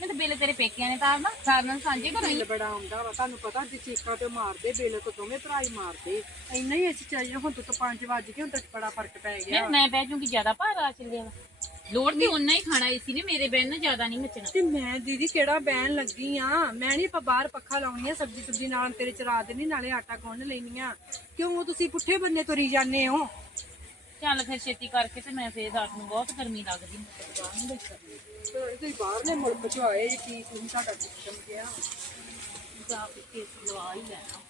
ਮੈਂ ਤਾਂ ਬਿੱਲ ਤੇਰੇ ਪੇਕਿਆਂ ਨੇ ਤਾਰਨਾ ਸਾਰਨ ਸਾਂਝੇ ਕਰੋ। ਬਿੱਲ ਬੜਾ ਆਉਂਦਾ ਵਾ ਤੁਹਾਨੂੰ ਪਤਾ ਜੇ ਚੀਕਾਂ ਤੇ ਮਾਰਦੇ ਬਿੱਲ ਤੋਂ ਦੋਵੇਂ ਭਰਾ ਹੀ ਮਾਰਦੇ। ਇੰਨਾ ਹੀ ਏਸੀ ਚਾਹੀਏ ਹੁਣ ਤੋਂ 5 ਵੱਜ ਗਏ ਹੁਣ ਤਾਂ ਬੜਾ ਫ਼ਰਕ ਪੈ ਗਿਆ। ਮੈਂ ਮੈਂ ਬਹਿ ਜੂਗੀ ਜ਼ਿਆਦਾ ਭਾਰ ਆ ਚੱਲਿਆ ਵਾ। ਲੋੜ ਤੇ ਉਨਾ ਹੀ ਖਾਣਾ ਏਸੀ ਨੇ ਮੇਰੇ ਬਹਿਣ ਨਾਲ ਜ਼ਿਆਦਾ ਨਹੀਂ ਮਚਣਾ। ਤੇ ਮੈਂ ਦੀਦੀ ਕਿਹੜਾ ਬਹਿਣ ਲੱਗੀ ਆ? ਮੈਂ ਨਹੀਂ ਬਾਹਰ ਪੱਖਾ ਲਾਉਣੀ ਆ ਸਬਜ਼ੀ ਸੁਬਜ਼ੀ ਨਾਲ ਤੇਰੇ ਚਰਾ ਦੇਣੀ ਨਾਲੇ ਆਟਾ ਗੁੰਨ ਲੈਣੀ ਆ ਕਿਉਂ ਤੁਸੀਂ ਪੁੱਠੇ ਬੰਨੇ ਤੁਰੀ ਜਾਂਦੇ ਹੋ? ਚੱਲ ਫਿਰ ਛੇਤੀ ਕਰਕੇ ਤੇ ਮੈਂ ਫੇਰ ਰਾਤ ਨੂੰ ਬਹੁਤ ਗਰਮੀ ਲੱਗਦੀ। ਮੈਨੂੰ ਤੁਸੀਂ ਬਾਹਰਲੇ ਮੁਲਕ ਚ ਆਏ ਜੀ ਕੀ ਤੁਸੀਂ ਤੁਹਾਡਾ ਸਿਸਟਮ ਗਿਆ ਜਾ ਕੇ ਕੇਸ ਲਵਾ ਹੀ ਲੈਣਾ।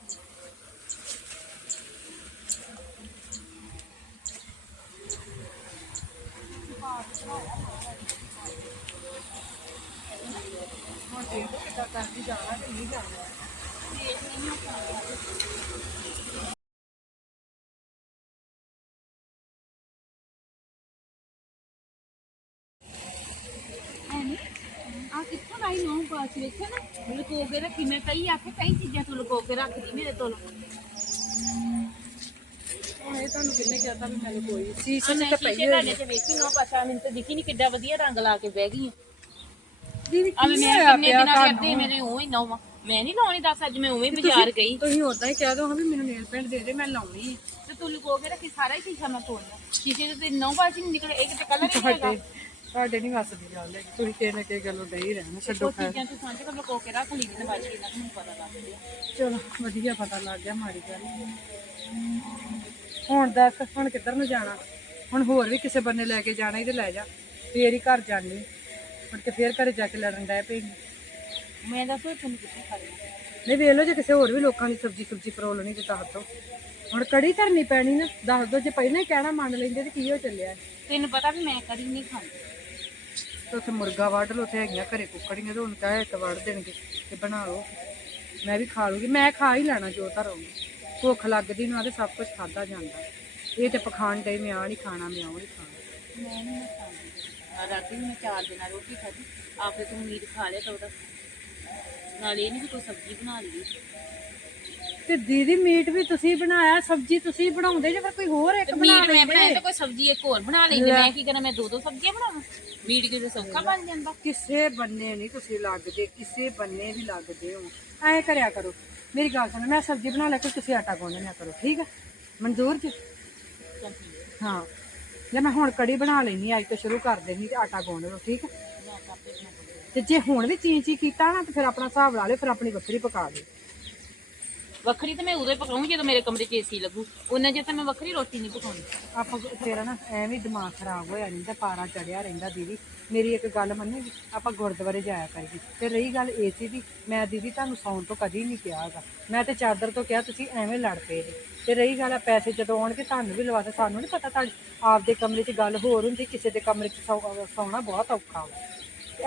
ਹੁਣ ਦੇਖੋ ਕਿੱਦਾਂ ਕਰਦੀ ਜਾਣਾ ਤੇ ਨਹੀਂ ਜਾਣਾ। ਆ ਕਿੱਥੋਂ ਲਾਈ ਨੋ ਪਾਸ ਵੇਖਿਆ ਨਾ ਲੁਕੋ ਕੇ ਰੱਖੀ ਮੈਂ ਕਈ ਆਖੇ ਕਈ ਚੀਜ਼ਾਂ ਤੂੰ ਲੁਕੋ ਕੇ ਰੱਖਦੀ ਮੇਰੇ ਤੋਂ। ਹੁਣ ਇਹ ਤੁਹਾਨੂੰ ਕਿੰਨੇ ਕਹਿਤਾ ਵੀ ਮੈਨੂੰ ਕੋਈ ਸੀਸ ਤਾਂ ਸ਼ੀਸ਼ੇ ਪਈ ਤੁਹਾਡੇ ਤੇ ਵੇਖੀ ਨੋ ਪਾਸਾ ਮੈਨੂੰ ਤਾਂ ਦਿਖੀ ਨਹੀਂ ਕਿੱਡਾ ਵਧੀਆ ਰੰਗ ਲਾ ਕੇ ਬਹਿ ਗਈ ਦੀਦੀ ਆ ਮੈਂ ਕੀ ਕਿੰਨੇ ਹੋਇਆ ਦਿਨਾਂ ਪਿਆ ਦੇ ਅੱਧੇ ਮੇਰੇ ਉਹ ਹੀ ਨੌਵਾਂ ਮੈਂ ਨਹੀਂ ਲਾਉਣੀ ਦੱਸ ਅੱਜ ਮੈਂ ਉਵੇਂ ਹੀ ਬਾਜ਼ਾਰ ਗਈ। ਤੁਸੀਂ ਉਦਾਂ ਹੀ ਕਹਿ ਦੋ ਹਾਂ ਵੀ ਮੈਨੂੰ ਨੇਲ ਪੈਂਟ ਦੇ ਦੇ ਮੈਂ ਲਾਉਣੀ ਹੈ ਤੇ ਤੂੰ ਲੁਕੋ ਕੇ ਰੱਖੀ ਸਾਰਾ ਹੀ ਸ਼ੀਸ਼ਾ ਮੈਂ ਤੋੜਿਆ ਸ਼ੀਸ਼ੇ ਤੇ ਨੌ ਪਾਸ ਹੀ ਨਹੀਂ ਨਿਕਲੇ ਇੱਕ ਤੇ ਕਲਰ ਹੀ ਨਹੀਂ ਹੈਗਾ। ਤੁਹਾਡੇ ਤੁਹਾਡੇ ਨਹੀਂ ਵਸਦੀ ਗੱਲ ਹੈ ਤੁਸੀਂ ਕਿਹ ਨਾ ਕਿਹ ਗੱਲੋਂ ਡਈ ਰਹਿਣਾ ਛੱਡੋ ਉਹ ਚੀਜ਼ਾਂ ਤੂੰ ਸਾਂਝ ਕੇ ਲੁਕੋ ਕੇ ਰੱਖ ਲਈ ਤੇ ਬਾਅਦ ਚ ਇਹਨਾਂ ਨੂੰ ਪਤਾ ਲੱਗ ਗਿਆ। ਚਲੋ ਵਧੀਆ ਪਤਾ ਲੱਗ ਗਿਆ ਮਾੜੀ ਗੱਲ ਨੀ। ਹੁਣ ਦੱਸ ਹੁਣ ਕਿੱਧਰ ਨੂੰ ਜਾਣਾ? ਹੁਣ ਹੋਰ ਵੀ ਕਿਸੇ ਬੰਨੇ ਲੈ ਕੇ ਜਾਣਾ ਹੀ ਤੇ ਲੈ ਜਾ ਫੇਰ ਹੀ ਘਰ ਜਾਣੀ ਮੁੜ ਕੇ ਫੇਰ ਘਰੇ ਜਾ ਕੇ ਲੜਨ ਡੈ ਪਏਗੀ ਮੈਂ ਦੱਸੋ ਤੁਹਾਨੂੰ ਕਿੱਥੇ ਖਾ ਲਿਆ ਨਹੀਂ ਵੇਖ ਲਓ ਜੇ ਕਿਸੇ ਹੋਰ ਵੀ ਲੋਕਾਂ ਦੀ ਸਬਜੀ ਸੁਬਜੀ ਫਰੋਲਣੀ ਤੇ ਦੱਸ ਦੋ। ਹੁਣ ਕੜੀ ਧਰਨੀ ਪੈਣੀ ਨਾ ਦੱਸ ਦੋ ਜੇ ਪਹਿਲਾਂ ਹੀ ਕਹਿਣਾ ਮੰਨ ਲੈਂਦੇ ਤੇ ਕੀ ਹੋ ਚੱਲਿਆ? ਤੈਨੂੰ ਪਤਾ ਵੀ ਮੈਂ ਕਦੀ ਨਹੀਂ ਖਾਂਦੀ। ਤੇ ਉੱਥੇ ਮੁਰਗਾ ਵੱਢ ਲਓ, ਉੱਥੇ ਹੈਗੀਆਂ ਘਰੇ ਕੁੱਕੜੀਆਂ, ਤੇ ਹੁਣ ਕਹੇ ਇੱਕ ਵੱਢ ਦੇਣਗੇ ਤੇ ਬਣਾ ਲਓ। ਮੈਂ ਵੀ ਖਾ ਲੂਗੀ। ਮੈਂ ਖਾ ਹੀ ਲੈਣਾ ਜੋ ਧਰੋਂਗੀ ਭੁੱਖ ਲੱਗਦੀ ਨਾ ਤੇ ਸਭ ਕੁਝ ਖਾਦਾ ਜਾਂਦਾ। ਇਹ ਤੇ ਪਖਾਣ ਡਈ ਮੈਂ ਆ ਨਹੀਂ ਖਾਣਾ, ਮੈਂ ਉਹ ਨਹੀਂ ਖਾਣਾ। ਮੈਂ ਨਹੀਂ ਖਾਂਦੀ। ਰਾਤੀ ਮੈਂ ਚਾਰ ਦਿਨਾਂ ਰੋਟੀ ਖਾਧੀ। ਆਪੇ ਤੂੰ ਮੀਟ ਖਾ ਲਿਆ ਤਾਂ ਉਹਦਾ। ਨਾਲ ਇਹ ਨਹੀਂ ਕੋਈ ਸਬਜ਼ੀ ਬਣਾ ਲਈ। ਤੇ ਦੀਦੀ ਮੀਟ ਵੀ ਤੁਸੀਂ ਬਣਾਇਆ ਸਬਜੀ ਤੁਸੀਂ ਬਣਾਉਂਦੇ ਜੇ ਫਿਰ ਕੋਈ ਹੋਰ ਇੱਕ ਬਣਾ ਮੀਟ ਮੈਂ ਬਣਾਇਆ ਤਾਂ ਕੋਈ ਸਬਜ਼ੀ ਇੱਕ ਹੋਰ ਬਣਾ ਲੈਂਦੀ। ਮੈਂ ਕੀ ਕਰਾਂ ਮੈਂ ਦੋ ਦੋ ਸਬਜ਼ੀਆਂ ਬਣਾਵਾਂ? ਮੀਟ ਕਿਤੇ ਸੌਖਾ ਬਣ ਜਾਂਦਾ। ਕਿਸੇ ਬੰਨੇ ਨਹੀਂ ਤੁਸੀਂ ਲੱਗਦੇ ਕਿਸੇ ਬੰਨੇ ਵੀ ਲੱਗਦੇ ਹੋ। ਐਂ ਕਰਿਆ ਕਰੋ। ਮੇਰੀ ਗੱਲ ਸੁਣੋ ਮੈਂ ਸਬਜ਼ੀ ਬਣਾ ਲੈ ਕੇ ਤੁਸੀਂ ਆਟਾ ਗੁੰਨ ਲਿਆ ਕਰੋ ਠੀਕ ਹੈ ਮਨਜ਼ੂਰ ਜੀ? ਹਾਂ। ਜੇ ਮੈਂ ਹੁਣ ਕੜੀ ਬਣਾ ਲੈਣੀ ਅੱਜ ਤੋਂ ਸ਼ੁਰੂ ਕਰ ਦੇਣੀ ਤੇ ਆਟਾ ਗੁੰਨ ਲਓ ਠੀਕ ਹੈ ਤਾਂ ਜੇ ਹੁਣ ਵੀ ਚੀਂ ਚੀਂ ਕੀਤਾ ਨਾ ਤੇ ਫਿਰ ਆਪਣਾ ਹਿਸਾਬ ਲਾ ਲਿਓ ਫਿਰ ਆਪਣੀ ਵੱਖਰੀ ਪਕਾ ਲਿਓ ਵੱਖਰੀ ਤਾਂ ਮੈਂ ਉਦੋਂ ਹੀ ਪਕਾਉਂਗੀ ਜਦੋਂ ਮੇਰੇ ਕਮਰੇ 'ਚ ਏਸੀ ਲੱਗੂ। ਉਹਨਾਂ ਜੇ ਤਾਂ ਮੈਂ ਵੱਖਰੀ ਰੋਟੀ ਨਹੀਂ ਪਕਾਉਣੀ ਆਪਾਂ ਤੇਰਾ ਨਾ ਐਵੇਂ ਦਿਮਾਗ ਖਰਾਬ ਹੋਇਆ ਰਹਿੰਦਾ, ਪਾਰਾ ਚੜਿਆ ਰਹਿੰਦਾ ਦੀਦੀ। ਮੇਰੀ ਇੱਕ ਗੱਲ ਮੰਨੇਗੀ, ਆਪਾਂ ਗੁਰਦੁਆਰੇ ਜਾਇਆ ਕਰੀਏ। ਤੇ ਰਹੀ ਗੱਲ ਏਸੀ ਦੀ, ਮੈਂ ਦੀਦੀ ਤੁਹਾਨੂੰ ਸੌਣ ਤੋਂ ਕਦੀ ਨਹੀਂ ਕਿਹਾ ਹੈਗਾ। ਮੈਂ ਤੇ ਚਾਦਰ ਤੋਂ ਕਿਹਾ, ਤੁਸੀਂ ਐਵੇਂ ਲੜ ਪਏ ਜੀ। ਤੇ ਰਹੀ ਗੱਲ ਆ, ਪੈਸੇ ਜਦੋਂ ਆਉਣਗੇ, ਤੁਹਾਨੂੰ ਵੀ ਲਵਾ ਦੇ ਸਾਨੂੰ ਨਹੀਂ ਪਤਾ ਤੁਹਾਡੇ ਆਪਦੇ ਕਮਰੇ 'ਚ ਗੱਲ ਹੋਰ ਹੁੰਦੀ, ਕਿਸੇ ਦੇ ਕਮਰੇ 'ਚ ਸੌ- ਸੌਣਾ ਬਹੁਤ ਔਖਾ ਵਾ।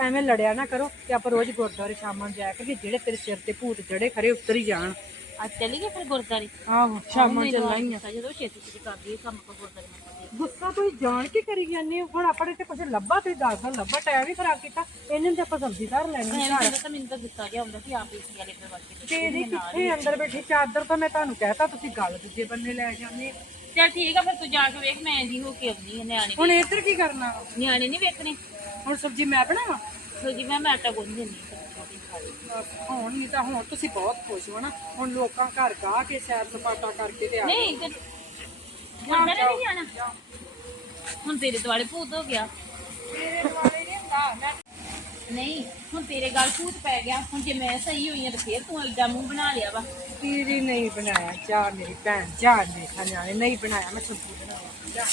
ਐਵੇਂ ਲੜਿਆ ਨਾ ਕਰੋ ਕਿ ਆਪਾਂ ਰੋਜ਼ ਗੁਰਦੁਆਰੇ ਸ਼ਾਮਾਂ ਨੂੰ ਜਾਇਆ ਕਰੀਏ, ਜਿਹੜੇ ਤੇਰੇ ਸਿਰ ਤੇ ਭੂਤ ਚੜੇ ਖਰੇ ਉੱਤਰ ਹੀ ਜਾਣ। ਅੱਜ ਚੱਲੀਏ ਫਿਰ ਗੁਰਦਾਰੇ ਆਹੋ ਸ਼ਾਮਾਂ ਚੱਲਾਂਗੇ ਜਦੋਂ ਛੇਤੀ ਛੇਤੀ ਕਰਦੀ ਕੰਮ ਕੋ ਗੁਰਦਾਰੇ ਮੱਥਾ ਟੇਕ। ਗੁੱਸਾ ਤੁਸੀਂ ਜਾਣ ਕੇ ਕਰੀ ਜਾਂਦੇ ਹੋ? ਹੁਣ ਆਪਣੇ ਤੇ ਕੁਝ ਲੱਭਾ ਤੁਸੀਂ ਦੱਸ ਦੋ ਲੱਭਾ ਟਾਈਮ ਹੀ ਖਰਾਬ ਕੀਤਾ। ਇਹਨਾਂ ਤੇ ਆਪਾਂ ਸਬਜ਼ੀ ਧਰ ਲੈਣੀ ਐਵੇਂ ਕਹਿੰਦਾ ਤਾਂ ਮੈਨੂੰ ਤਾਂ ਗੁੱਸਾ ਜਿਹਾ ਆਉਂਦਾ ਕਿ ਆਪ ਏਸੀ ਵਾਲੇ ਤੇ ਵੜ ਕੇ ਤੇ ਇਹਦੀ ਕਿੱਥੇ ਅੰਦਰ ਬੈਠੀ ਚਾਦਰ ਤਾਂ ਮੈਂ ਤੁਹਾਨੂੰ ਕਹਿਤਾ ਤੁਸੀਂ ਗੱਲ ਦੂਜੇ ਬੰਨੇ ਲੈ ਜਾਂਦੇ। ਚੱਲ ਠੀਕ ਆ ਫਿਰ ਤੂੰ ਜਾ ਕੇ ਵੇਖ ਮੈਂ ਇੰਦੀ ਹੋ ਕੇ ਆਉਂਦੀ ਆ ਨਿਆਣੇ ਹੁਣ ਇੱਧਰ ਕੀ ਕਰਨਾ? ਨਿਆਣੇ ਨਹੀਂ ਵੇਖਣੇ। ਹੁਣ ਸਬਜ਼ੀ ਮੈਂ ਬਣਾਵਾਂ? ਸੋ ਜੀ ਮੈਂ ਆਟਾ ਗੁੰਨ ਦਿੰਦੀ ਹੁਣ ਨਹੀਂ ਤਾਂ ਹੁਣ ਤੁਸੀਂ ਬਹੁਤ ਖੁਸ਼ ਹੋ ਨਾ। ਹੁਣ ਲੋਕਾਂ ਘਰ ਗਾ ਕੇ ਸੈਰ ਸਪਾਟਾ ਕਰਕੇ ਤੇ ਆ ਨਹੀਂ ਤੇ ਗੁਰਦਾਰੇ ਨਹੀਂ ਜਾਣਾ। ਹੁਣ ਤੇਰੇ ਦੁਆਲੇ ਭੂਤ ਹੋ ਗਿਆ। ਤੇਰੇ ਦੁਆਲੇ ਨਹੀਂ ਹੁੰਦਾ ਮੈਂ ਨਹੀਂ ਹੁਣ ਤੇਰੇ ਗੱਲ ਭੂਤ ਪੈ ਗਿਆ। ਹੁਣ ਜੇ ਮੈਂ ਸਹੀ ਹੋਈ ਆ ਤਾਂ ਫੇਰ ਤੂੰ ਐਡਾ ਮੂੰਹ ਬਣਾ ਲਿਆ ਵਾ। ਤੇਰੀ ਨਹੀਂ ਬਣਾਇਆ ਜਾ ਮੇਰੀ ਭੈਣ ਜਾ ਮੇਰੇ ਨਿਆਣੇ ਨਹੀਂ ਬਣਾਇਆ ਮੈਂ ਬਣਾਵਾਂ ਜਾ।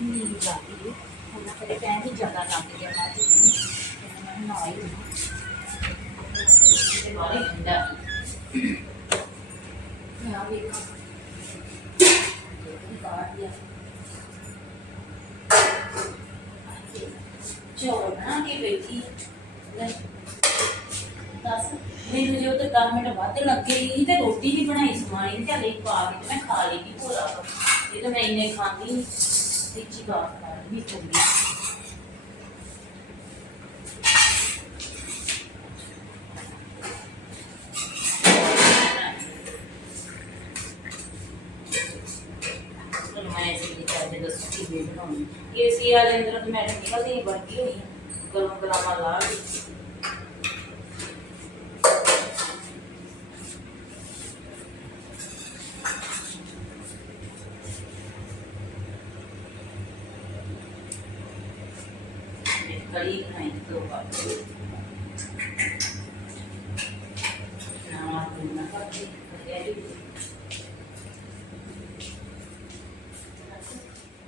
ਕਹਿੰਦੀ ਨੀਂਦ ਆ ਗਈ ਹੁਣ ਮੈਂ ਕਦੇ ਕਹਿ ਨਹੀਂ ਜ਼ਿਆਦਾ ਲੱਗ ਗਿਆ ਨਾ ਜੀ ਮੈਂ ਨਾ ਆਈ ਤੇ ਮਾਰੇ ਹੁੰਦਾ ਮੈਂ ਆ ਵੇਖ ਬਾਹਰ ਗਿਆ ਚਲੋ ਨਾ ਕੇ ਬੈਠੀ ਲੈ ਦੱਸ ਮੈਨੂੰ ਜੇ ਉਹ ਤੇ 10 ਮਿੰਟ ਵੱਧ ਲੱਗੇ ਹੀ ਤੇ ਰੋਟੀ ਨਹੀਂ ਬਣਾਈ ਸਮਾਈ ਤੇ ਹਲੇ ਪਾ ਕੇ ਤੇ ਮੈਂ ਖਾ ਲਈ ਕੀ ਭੋਲਾ ਇਹ ਤਾਂ ਮੈਂ ਇੰਨੇ ਖਾਂਦੀ ਨੀ। ਸੱਚੀ ਬਾਤ ਕਰ ਵੀ ਚੰਗੀ ਚਲੋ ਮੈਂ ਇਸੇ ਲਈ ਚਾਹਦੇ ਦੱਸੋ ਕੀ ਦੇ ਬਣਾਉਣੀ ਏਸੀ ਵਾਲੇ ਅੰਦਰ ਤਾਂ ਮੈਡਮ ਨਿਕਲਦੀ ਨਹੀਂ ਵਰਗੀ ਹੋਈ ਹੈ। ਗਰਮ ਗਰਾਮਾ ਲਾ ਕੇ ਕੜੀ ਬਣਾਈ ਦੋ ਬਾਰ ਕਰਦੇ ਲੈ ਜੀ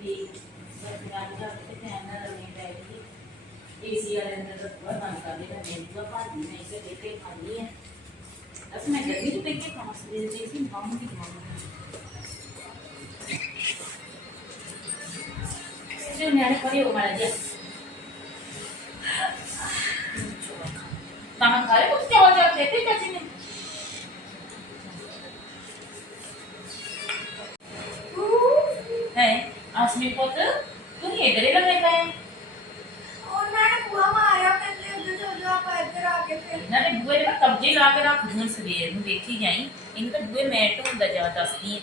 ਵੀ ਬਸ ਰਾਤ ਦਾ ਤੇ ਧਿਆਨ ਨਾਲ ਰਹਿਣੀ ਚਾਹੀਦੀ ਏਸੀ ਵਾਲੇ ਅੰਦਰ ਤਾਂ ਬਹੁਤ ਬੰਦ ਕਰ ਦੇਣਾ ਮੈਂ ਤਾਂ ਭਾਜੀ ਨਹੀਂ ਤੇ ਦੇ ਕੇ ਖਾਣੀ ਹੈ ਅਸ ਮੈਂ ਗਰਮੀ ਚ ਪਈ ਕੇ ਖਾਸ ਦੇ ਦੇ ਸੀ ਮਾਮੂ ਦੀ ਮਾਮੂ ਜੇ ਨਿਆਣੇ ਪਰੇ ਹੋ ਮਾਰਾ ਜੀ ਤਾਂ ਖਾਏ ਕੁਝ ਚੌਲ ਜਾ ਦੇਤੇ ਚਾਚੀ ਨੇ ਹੈ ਆਸਮੀ ਪੁੱਤ ਤੂੰ ਇਧਰ ਹੀ ਲੰਮੇ ਪਏ ਆਪਾਂ ਇੱਧਰ ਆ ਕੇ ਫਿਰ ਨਾ ਤੇ ਬੂਏ ਦੇ ਮੈਂ ਕਬਜੇ ਲਾ ਕੇ ਰੱਖ ਦੂੰ ਸਵੇਰ ਨੂੰ ਵੇਖੀ ਜਾਈ। ਇਹਨੂੰ ਤਾਂ ਬੂਏ ਮੈਟ ਹੁੰਦਾ ਜਾ ਦੱਸਦੀ ਹੈ